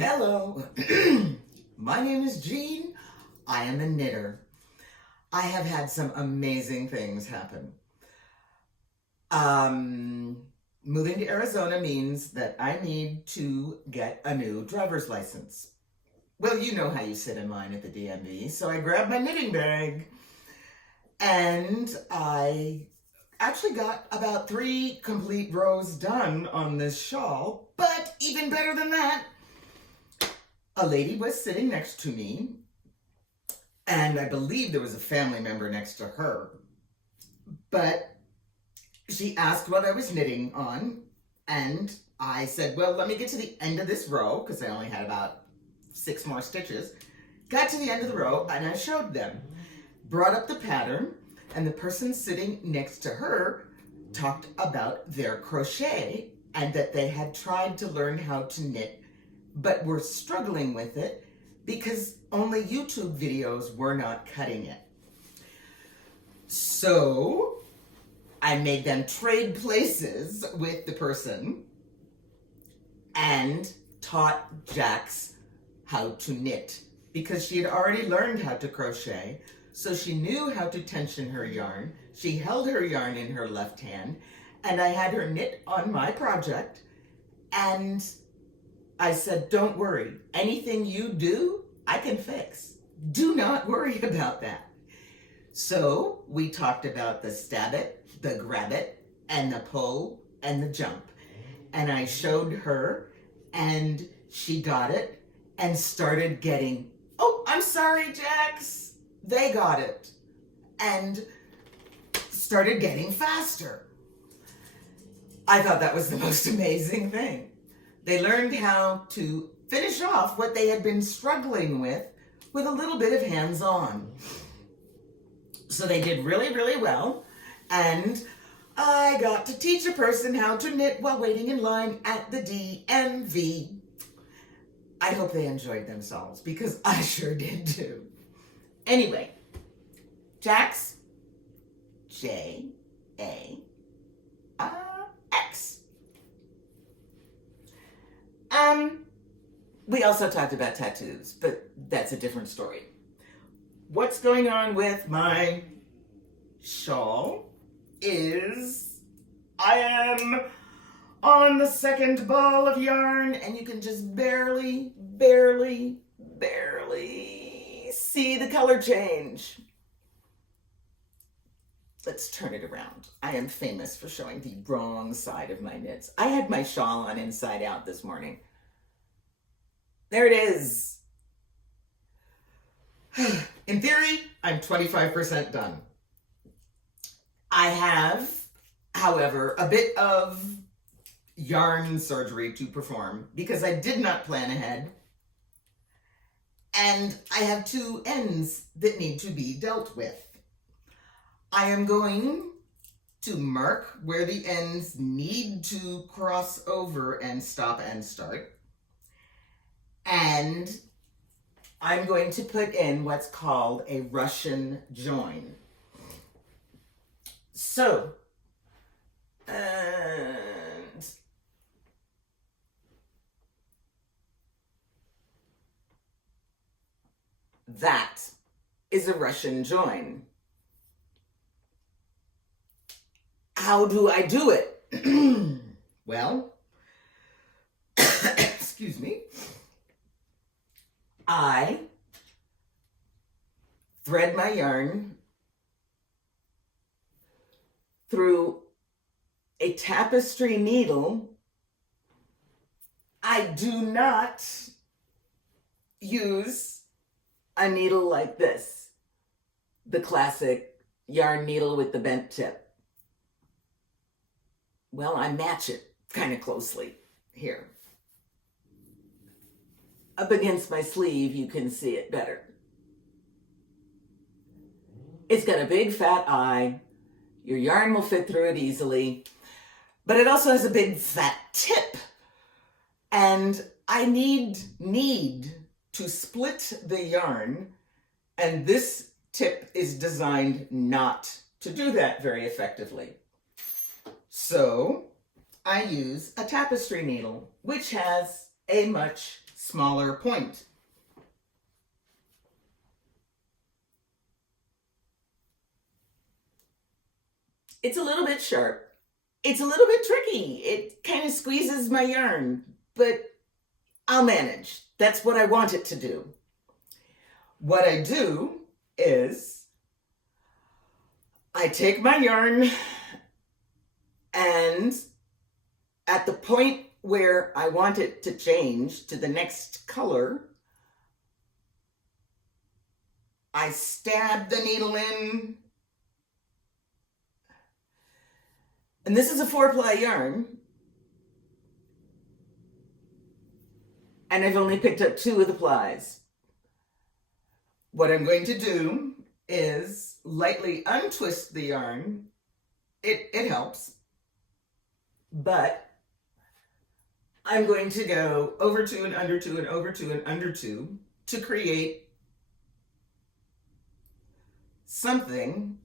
Hello, my name is Jean. I am a knitter. I have had some amazing things happen. Moving to Arizona means that I need to get a new driver's license. Well, you know how you sit in line at the DMV, so I grabbed my knitting bag and I actually got about 3 complete rows done on this shawl, but even better than that, a lady was sitting next to me, and I believe there was a family member next to her, but she asked what I was knitting on, and I said, well, let me get to the end of this row, because I only had about 6 more stitches. Got to the end of the row, and I showed them. Brought up the pattern, and the person sitting next to her talked about their crochet, and that they had tried to learn how to knit but were struggling with it because only YouTube videos were not cutting it. So I made them trade places with the person and taught Jax how to knit because she had already learned how to crochet. So she knew how to tension her yarn. She held her yarn in her left hand, and I had her knit on my project, and I said, don't worry, anything you do, I can fix. Do not worry about that. So we talked about the stab it, the grab it, and the pull, and the jump. And I showed her, and she got it, and started getting, oh, I'm sorry, Jax. They got it, and started getting faster. I thought that was the most amazing thing. They learned how to finish off what they had been struggling with a little bit of hands-on. So they did really, really well. And I got to teach a person how to knit while waiting in line at the DMV. I hope they enjoyed themselves because I sure did too. Anyway, Jax, Jax. We also talked about tattoos, but that's a different story. What's going on with my shawl is I am on the second ball of yarn, and you can just barely see the color change. Let's turn it around. I am famous for showing the wrong side of my knits. I had my shawl on inside out this morning. There it is. In theory, I'm 25% done. I have, however, a bit of yarn surgery to perform because I did not plan ahead. And I have 2 ends that need to be dealt with. I am going to mark where the ends need to cross over and stop and start. And I'm going to put in what's called a Russian join. So, and that is a Russian join. How do I do it? Well, excuse me. I thread my yarn through a tapestry needle. I do not use a needle like this, the classic yarn needle with the bent tip. Well, I match it kind of closely here. Up against my sleeve, you can see it better. It's got a big fat eye. Your yarn will fit through it easily, but it also has a big fat tip. And I need to split the yarn, and this tip is designed not to do that very effectively. So I use a tapestry needle, which has a much smaller point. It's a little bit sharp. It's a little bit tricky. It kind of squeezes my yarn, but I'll manage. That's what I want it to do. What I do is I take my yarn, and at the point where I want it to change to the next color, I stab the needle in. And this is a 4-ply yarn. And I've only picked up 2 of the plies. What I'm going to do is lightly untwist the yarn. It helps. But I'm going to go over 2 and under 2 and over 2 and under 2 to create something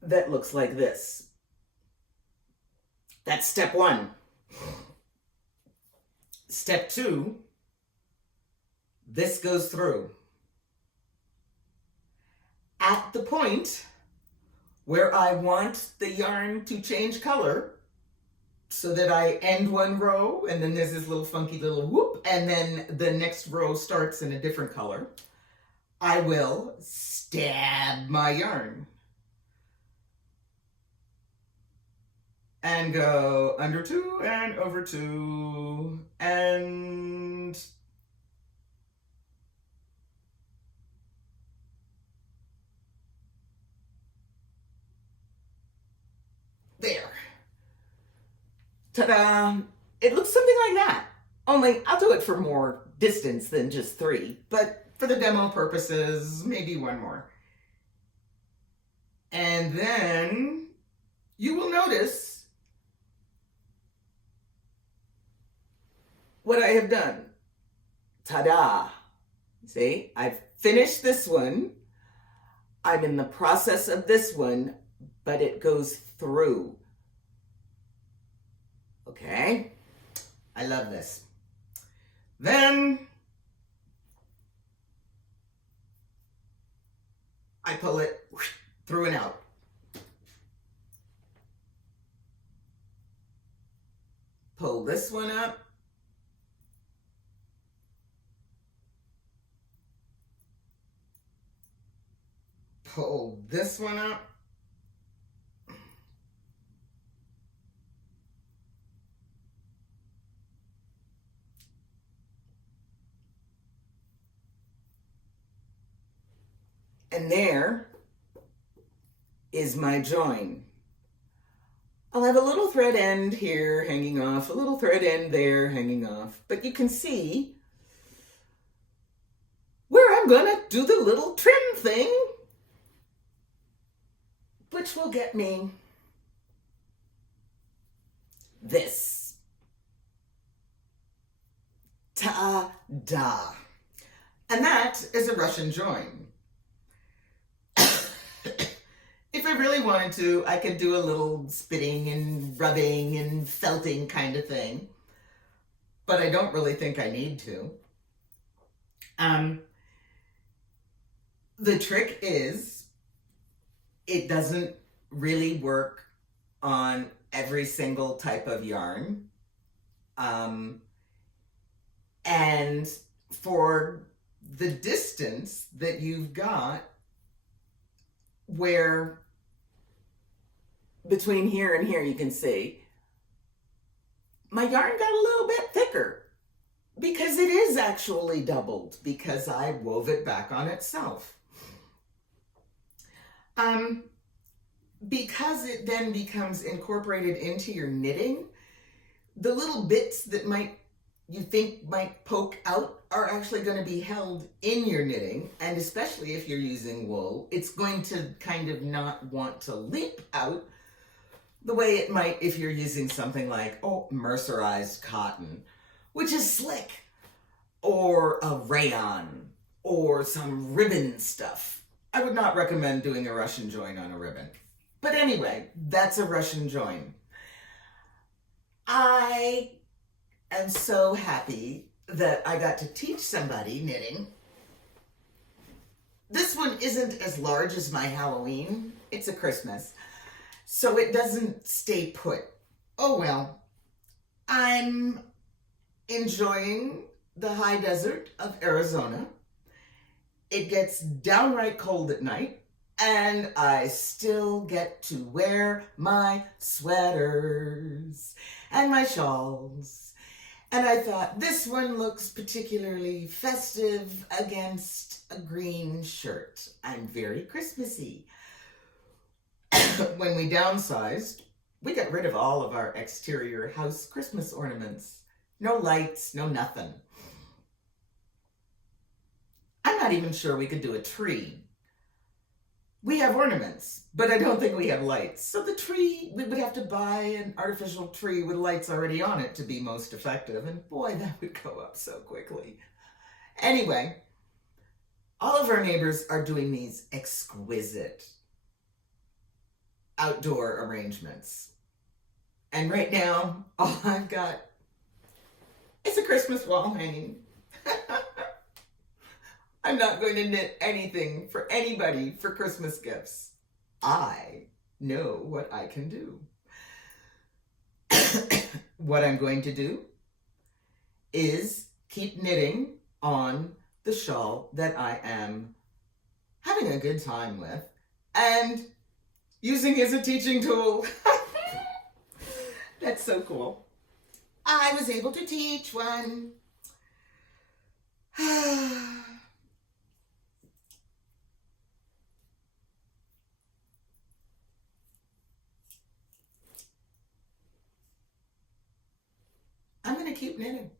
that looks like this. That's step 1. Step 2, this goes through. At the point where I want the yarn to change color, so that I end one row, and then there's this little funky little whoop, and then the next row starts in a different color, I will stab my yarn. And go under 2 and over 2 and there. Ta-da! It looks something like that. Only I'll do it for more distance than just 3, but for the demo purposes, maybe 1 more. And then you will notice what I have done. Ta-da! See, I've finished this one. I'm in the process of this one, but it goes through. Okay? I love this. Then I pull it through and out. Pull this one up. Pull this one up. And there is my join. I'll have a little thread end here hanging off, a little thread end there hanging off, but you can see where I'm gonna do the little trim thing, which will get me this. Ta-da! And that is a Russian join. If I really wanted to, I could do a little spitting and rubbing and felting kind of thing, but I don't really think I need to. The trick is, it doesn't really work on every single type of yarn. And for the distance that you've got, where between here and here, you can see my yarn got a little bit thicker because it is actually doubled because I wove it back on itself. Because it then becomes incorporated into your knitting, the little bits that you think might poke out are actually going to be held in your knitting, and especially if you're using wool, it's going to kind of not want to leap out the way it might if you're using something like, mercerized cotton, which is slick, or a rayon, or some ribbon stuff. I would not recommend doing a Russian join on a ribbon. But anyway, that's a Russian join. I am so happy that I got to teach somebody knitting. This one isn't as large as my Halloween. It's a Christmas. So it doesn't stay put. Oh well. I'm enjoying the high desert of Arizona. It gets downright cold at night, and I still get to wear my sweaters and my shawls. And I thought this one looks particularly festive against a green shirt. I'm very Christmassy. When we downsized, we got rid of all of our exterior house Christmas ornaments. No lights, no nothing. I'm not even sure we could do a tree. We have ornaments, but I don't think we have lights. So the tree, we would have to buy an artificial tree with lights already on it to be most effective. And boy, that would go up so quickly. Anyway, all of our neighbors are doing these exquisite outdoor arrangements. And right now, all I've got is a Christmas wall hanging. I'm not going to knit anything for anybody for Christmas gifts. I know what I can do. What I'm going to do is keep knitting on the shawl that I am having a good time with and using as a teaching tool. That's so cool. I was able to teach one. I'm going to keep knitting.